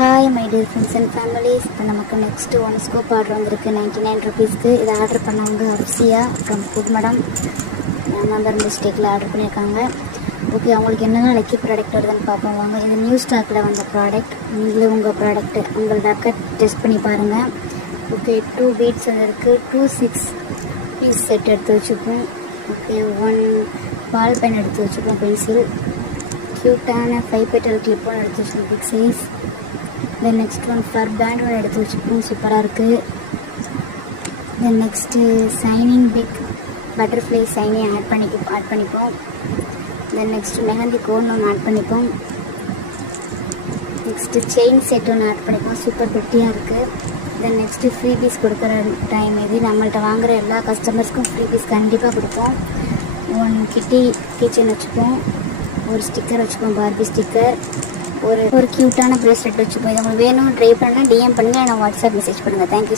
Hi my dear friends and families. இப்போ நமக்கு next one scope order வந்திருக்கு 99 ருபீஸ்க்கு. இதை ஆர்டர் பண்ணவங்க அப்சியா ஃப்ரம் புட்மடம் நம்பர் மிஸ்டேக்கில் ஆர்டர் பண்ணியிருக்காங்க. ஓகே, அவங்களுக்கு என்னென்ன லக்கி ப்ராடக்ட் வருதுன்னு பார்ப்போம் வாங்க. இது நியூ ஸ்டாக்கில் வந்த ப்ராடக்ட். நீங்களும் உங்கள் ப்ராடக்ட்டு உங்கள் லக்கை டெஸ்ட் பண்ணி பாருங்கள். ஓகே, 2 பீட்ஸ் வந்துருக்கு. 2 6 பீஸ் செட் எடுத்து வச்சுப்போம். ஓகே, 1 பால் பென் எடுத்து வச்சுப்போம். பென்சில் க்யூட்டான 5 பெட்டல் கிளிப் ஒன்று எடுத்து வச்சுக்கோங்க, big size. Then next one flower band ஒன்று எடுத்து வச்சுப்போம், சூப்பராக இருக்குது. Then next shining big butterfly shiny add பண்ணிப்போம். தென் நெக்ஸ்ட்டு மெஹந்தி கோன் ஒன்று ஆட் பண்ணிப்போம். நெக்ஸ்ட்டு செயின் செட் ஒன்று ஆட் பண்ணிப்போம், சூப்பர் குட்டியாக இருக்குது. தென் நெக்ஸ்ட்டு ஃப்ரீ பீஸ் கொடுக்குற டைம் இது. நம்மள்கிட்ட வாங்குகிற எல்லா கஸ்டமர்ஸ்க்கும் ஃப்ரீ பீஸ் கண்டிப்பாக கொடுப்போம். 1 கிட்டி கிச்சன் வச்சுப்போம். ஒரு ஸ்டிக்கர் வச்சுப்போம், பார்பி ஸ்டிக்கர். ஒரு க்யூட்டான ப்ரேஸ்லெட் வச்சுப்போம். இது உங்களுக்கு வேணும் ட்ரை பண்ணால் டிஎம் பண்ணுங்கள், நான் வாட்ஸ்அப் மெசேஜ் பண்ணுங்கள். தேங்க்யூ.